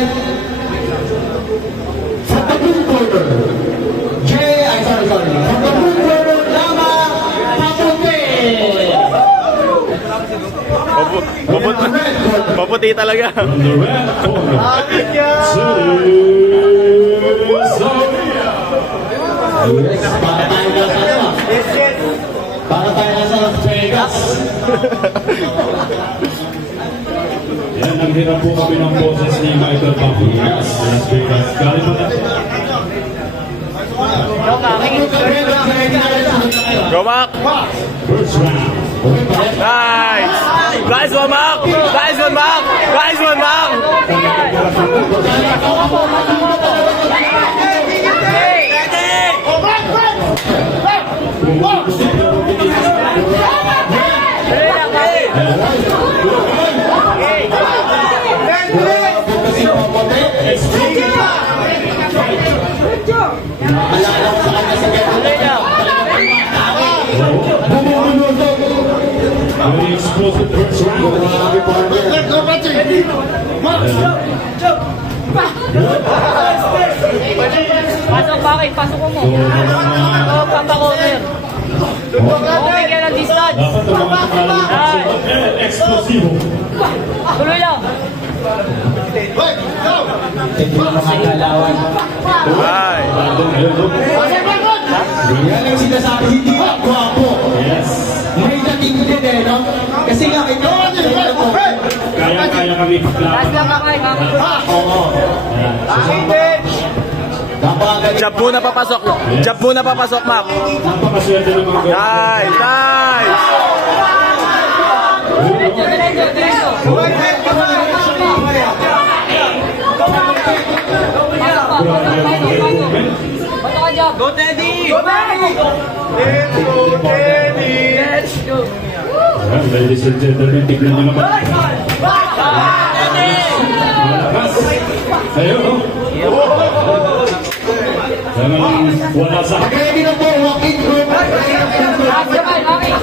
natin. From the blue corner. From the blue corner, Lama Paputi. Maputi talaga. From the red corner. Para tayo nasa Las Vegas. Yan, naghirap po kami ng boses ni Michael Papulias. Las Vegas. Galing mo na. Go, Mac! First round. Nice! Nice one, Mac! Nice one, Mac! Nice one, Mac! Very explosive first round. Pasok, bakit? Pasok mo mo. Papakoner. Okay, kaya ng distance. Dapat ang mga pangalan explosivo. Tuloy lang. Tingnan mga galawan. Ay! Yan ang sinasabi, hindi ba guwapo? Yes. May dating din eh, no? Kasi nga, ito, Kaya kami Last paklaban. lang kakay, ha? oo. Jab muna papasok. Jab muna papasok, Mac. Napakaswerte ng mga Nice! Nice! Diretso, diretso, diretso. Bato ka, Jab. Go, Teddy! Go, Teddy! Let's go! Well, ladies and gentlemen, tignan nyo naman. Malakas. Ayun. Talagang wala sa Ready na po, walk-in group. Last naman, okay.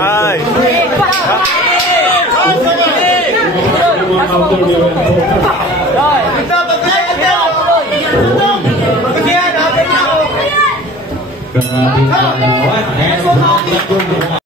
Nice! yung mga outdoor event. Grabe ang galawan.